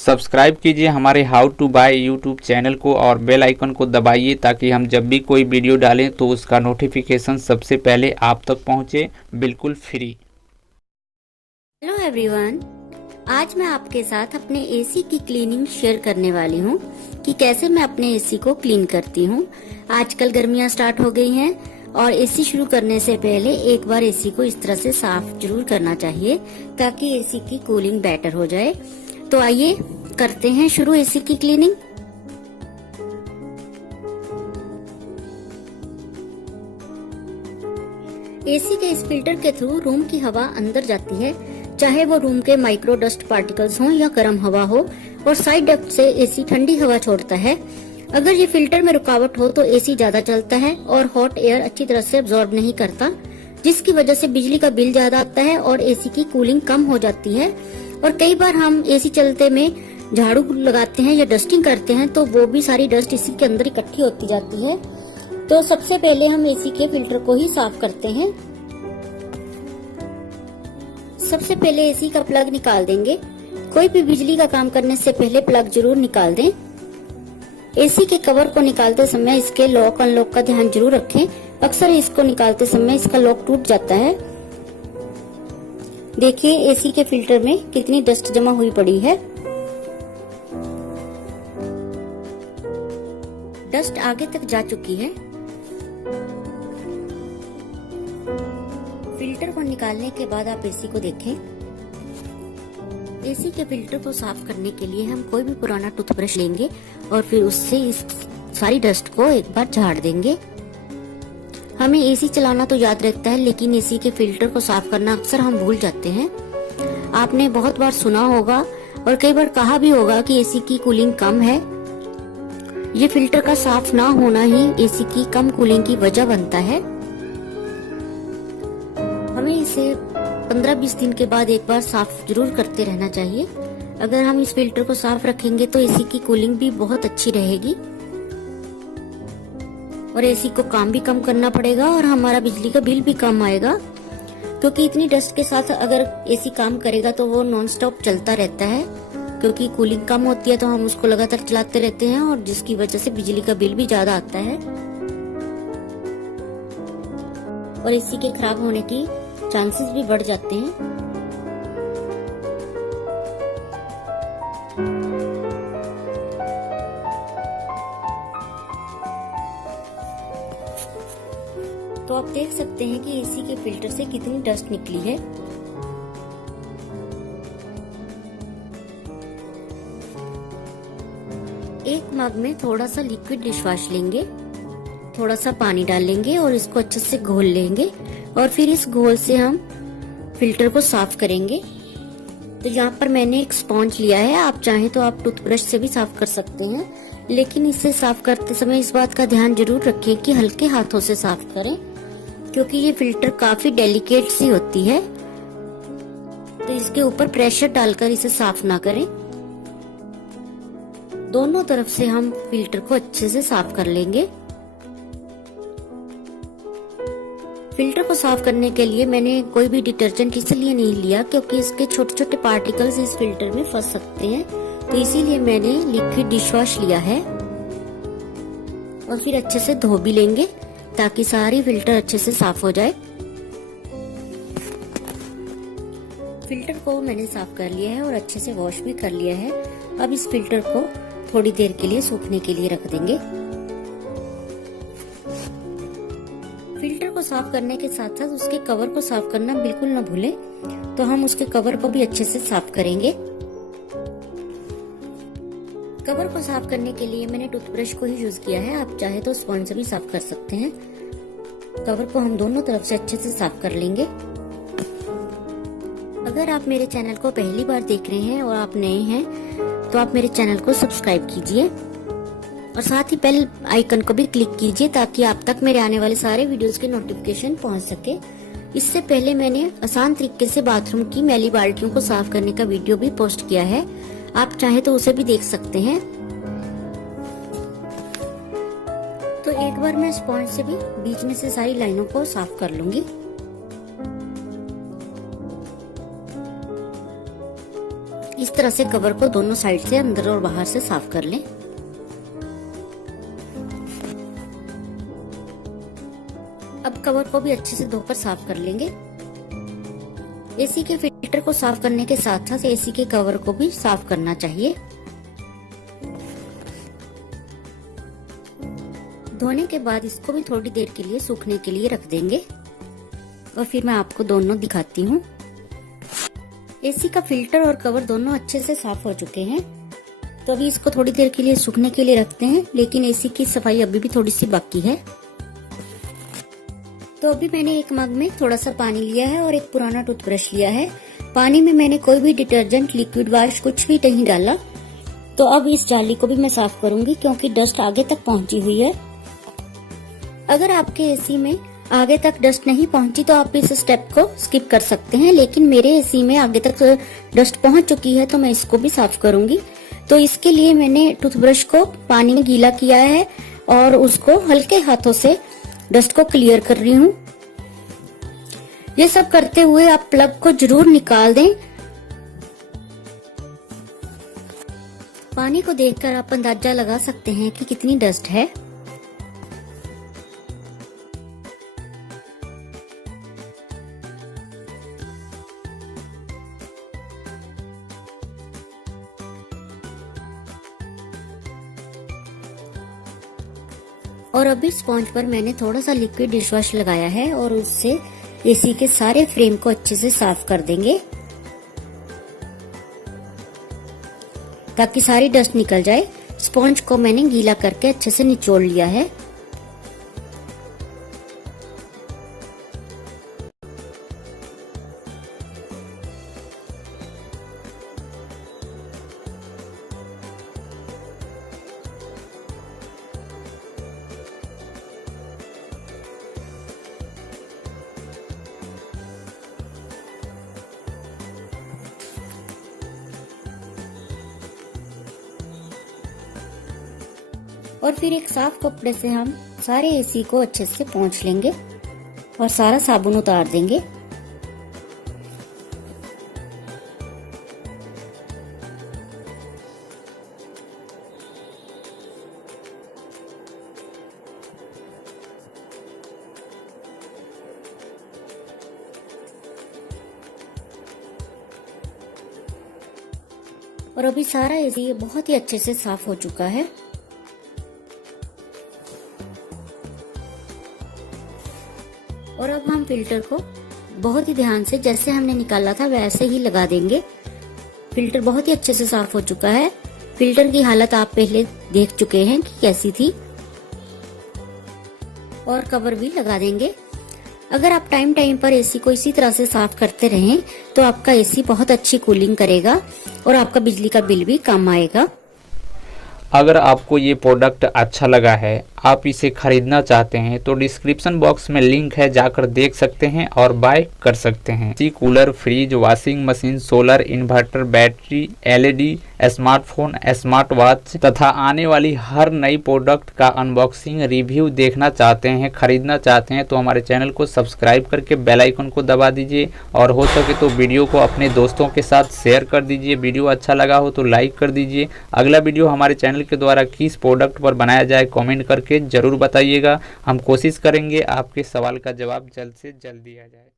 Subscribe कीजिए हमारे how to buy YouTube channel को और बेल आइकन को दबाइए ताकि हम जब भी कोई वीडियो डालें तो उसका नोटिफिकेशन सबसे पहले आप तक पहुंचे, बिल्कुल फ्री। हेलो एवरीवन, आज मैं आपके साथ अपने एसी की क्लीनिंग शेयर करने वाली हूँ कि कैसे मैं अपने एसी को क्लीन करती हूँ। आजकल गर्मियाँ स्टार्ट हो गई हैं और एसी शुरू करने से पहले एक बार एसी को इस तरह से साफ जरूर करना चाहिए ताकि एसी की कूलिंग बेटर हो जाए। तो आइए करते हैं शुरू एसी की क्लीनिंग। एसी के इस फिल्टर के थ्रू रूम की हवा अंदर जाती है, चाहे वो रूम के माइक्रो डस्ट पार्टिकल्स हों या गर्म हवा हो, और साइड डक्ट से एसी ठंडी हवा छोड़ता है। अगर ये फिल्टर में रुकावट हो तो एसी ज्यादा चलता है और हॉट एयर अच्छी तरह से अब्सॉर्ब नहीं करता, जिसकी वजह से बिजली का बिल ज्यादा आता है और एसी की कूलिंग कम हो जाती है। और कई बार हम एसी चलते में झाड़ू लगाते हैं या डस्टिंग करते हैं तो वो भी सारी डस्ट इसी के अंदर इकट्ठी होती जाती है। तो सबसे पहले हम एसी के फिल्टर को ही साफ करते हैं। सबसे पहले एसी का प्लग निकाल देंगे। कोई भी बिजली का काम करने से पहले प्लग जरूर निकाल दें। एसी के कवर को निकालते समय इसके लॉक अनलॉक का ध्यान जरूर रखें। अक्सर इसको निकालते समय इसका लॉक टूट जाता है। देखिए एसी के फिल्टर में कितनी डस्ट जमा हुई पड़ी है। डस्ट आगे तक जा चुकी है। फिल्टर को निकालने के बाद आप एसी को देखें। एसी के फिल्टर को साफ करने के लिए हम कोई भी पुराना टूथब्रश लेंगे और फिर उससे इस सारी डस्ट को एक बार झाड़ देंगे। हमें एसी चलाना तो याद रहता है, लेकिन एसी के फिल्टर को साफ करना अक्सर हम भूल जाते हैं। आपने बहुत बार सुना होगा और कई बार कहा भी होगा कि एसी की कूलिंग कम है। ये फिल्टर का साफ ना होना ही एसी की कम कूलिंग की वजह बनता है। हमें इसे 15-20 दिन के बाद एक बार साफ जरूर करते रहना चाहिए। अगर हम इस फिल्टर को साफ रखेंगे तो एसी की कूलिंग भी बहुत अच्छी रहेगी और एसी को काम भी कम करना पड़ेगा और हमारा बिजली का बिल भी कम आएगा, क्योंकि इतनी डस्ट के साथ अगर एसी काम करेगा तो वो नॉन स्टॉप चलता रहता है। क्योंकि कूलिंग कम होती है तो हम उसको लगातार चलाते रहते हैं और जिसकी वजह से बिजली का बिल भी ज्यादा आता है और एसी के खराब होने की चांसेस भी बढ़ जाते हैं। तो आप देख सकते हैं कि एसी के फिल्टर से कितनी डस्ट निकली है। एक मग में थोड़ा सा लिक्विड डिशवॉश लेंगे, थोड़ा सा पानी डाल लेंगे और इसको अच्छे से घोल लेंगे और फिर इस घोल से हम फिल्टर को साफ करेंगे। तो यहाँ पर मैंने एक स्पॉन्ज लिया है, आप चाहें तो आप टूथब्रश से भी साफ कर सकते हैं, लेकिन इसे साफ करते समय इस बात का ध्यान जरूर रखें कि हल्के हाथों से साफ करें, क्योंकि ये फिल्टर काफी डेलिकेट सी होती है। तो इसके ऊपर प्रेशर डालकर इसे साफ ना करें। दोनों तरफ से हम फिल्टर को अच्छे से साफ कर लेंगे। फिल्टर को साफ करने के लिए मैंने कोई भी डिटर्जेंट इसलिए नहीं लिया क्योंकि इसके छोटे छोटे पार्टिकल्स इस फिल्टर में फंस सकते हैं, तो इसीलिए मैंने लिक्विड डिशवॉश लिया है और फिर अच्छे से धो भी लेंगे ताकि सारी फिल्टर अच्छे से साफ हो जाए। फिल्टर को मैंने साफ कर लिया है और अच्छे से वॉश भी कर लिया है। अब इस फिल्टर को थोड़ी देर के लिए सूखने के लिए रख देंगे। फिल्टर को साफ करने के साथ साथ उसके कवर को साफ करना बिल्कुल ना भूलें। तो हम उसके कवर को भी अच्छे से साफ करेंगे। कवर को साफ करने के लिए मैंने टूथब्रश को ही यूज किया है, आप चाहे तो स्पॉन्ज से भी साफ कर सकते हैं। कवर को हम दोनों तरफ से अच्छे से साफ कर लेंगे। अगर आप मेरे चैनल को पहली बार देख रहे हैं और आप नए हैं तो आप मेरे चैनल को सब्सक्राइब कीजिए और साथ ही बेल आइकन को भी क्लिक कीजिए ताकि आप तक मेरे आने वाले सारे वीडियोस के नोटिफिकेशन पहुंच सके। इससे पहले मैंने आसान तरीके से बाथरूम की मैली बाल्टियों को साफ करने का वीडियो भी पोस्ट किया है, आप चाहे तो उसे भी देख सकते हैं। तो एक बार मैं स्पॉन्ज से भी बीच में से सारी लाइनों को साफ कर लूंगी। इस तरह से कवर को दोनों साइड से अंदर और बाहर से साफ कर लें। अब कवर को भी अच्छे से धोकर साफ कर लेंगे। एसी के फिल्टर को साफ करने के साथ साथ एसी के कवर को भी साफ करना चाहिए। धोने के बाद इसको भी थोड़ी देर के लिए सूखने के लिए रख देंगे और फिर मैं आपको दोनों दिखाती हूँ। एसी का फिल्टर और कवर दोनों अच्छे से साफ हो चुके हैं, तो अभी इसको थोड़ी देर के लिए सूखने के लिए रखते हैं, लेकिन एसी की सफाई अभी भी थोड़ी सी बाकी है। तो अभी मैंने एक मग में थोड़ा सा पानी लिया है और एक पुराना टूथब्रश लिया है। पानी में मैंने कोई भी डिटर्जेंट, लिक्विड वाश कुछ भी नहीं डाला। तो अब इस जाली को भी मैं साफ करूंगी क्योंकि डस्ट आगे तक पहुंची हुई है। अगर आपके एसी में आगे तक डस्ट नहीं पहुंची तो आप इस स्टेप को स्किप कर सकते हैं, लेकिन मेरे एसी में आगे तक डस्ट पहुंच चुकी है तो मैं इसको भी साफ करूंगी। तो इसके लिए मैंने टूथब्रश को पानी में गीला किया है और उसको हल्के हाथों से डस्ट को क्लियर कर रही हूँ। ये सब करते हुए आप प्लग को जरूर निकाल दें। पानी को देखकर आप अंदाजा लगा सकते हैं कि कितनी डस्ट है। और अभी स्पॉन्ज पर मैंने थोड़ा सा लिक्विड डिशवॉश लगाया है और उससे एसी के सारे फ्रेम को अच्छे से साफ कर देंगे ताकि सारी डस्ट निकल जाए। स्पॉन्ज को मैंने गीला करके अच्छे से निचोड़ लिया है। और फिर एक साफ कपड़े से हम सारे एसी को अच्छे से पोंछ लेंगे और सारा साबुन उतार देंगे। और अभी सारा एसी बहुत ही अच्छे से साफ हो चुका है। और अब हम फिल्टर को बहुत ही ध्यान से जैसे हमने निकाला था वैसे ही लगा देंगे। फिल्टर बहुत ही अच्छे से साफ हो चुका है। फिल्टर की हालत आप पहले देख चुके हैं कि कैसी थी। और कवर भी लगा देंगे। अगर आप टाइम टाइम पर एसी को इसी तरह से साफ करते रहें तो आपका एसी बहुत अच्छी कूलिंग करेगा और आपका बिजली का बिल भी कम आएगा। अगर आपको ये प्रोडक्ट अच्छा लगा है, आप इसे खरीदना चाहते हैं तो डिस्क्रिप्शन बॉक्स में लिंक है, जाकर देख सकते हैं और बाय कर सकते हैं। AC, cooler, fridge, washing machine, solar, inverter, battery, LED, smartphone, smart watch तथा आने वाली हर नई प्रोडक्ट का अनबॉक्सिंग रिव्यू देखना चाहते हैं, खरीदना चाहते हैं तो हमारे चैनल को सब्सक्राइब करके बेल आइकन को दबा दीजिए और हो सके तो वीडियो को अपने दोस्तों के साथ शेयर कर दीजिए। वीडियो अच्छा लगा हो तो लाइक कर दीजिए। अगला वीडियो हमारे चैनल के द्वारा किस प्रोडक्ट पर बनाया जाए कमेंट करके जरूर बताइएगा। हम कोशिश करेंगे आपके सवाल का जवाब जल्द से जल्द दिया जाए।